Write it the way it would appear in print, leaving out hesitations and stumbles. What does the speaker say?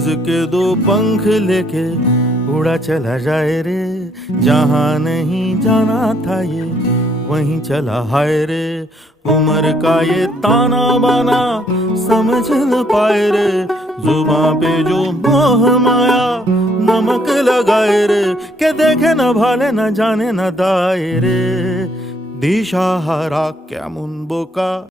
परवाज के दो पंख लेके उड़ा चला जाए रे, जहां नहीं जाना था ये वहीं चला हाय रे। उम्र का ये ताना बाना समझ न पाए रे, जुबां पे जो मोह माया नमक लगाए रे, के देखे न भाले न जाने न दाए रे। दिशाहारा केमन बोका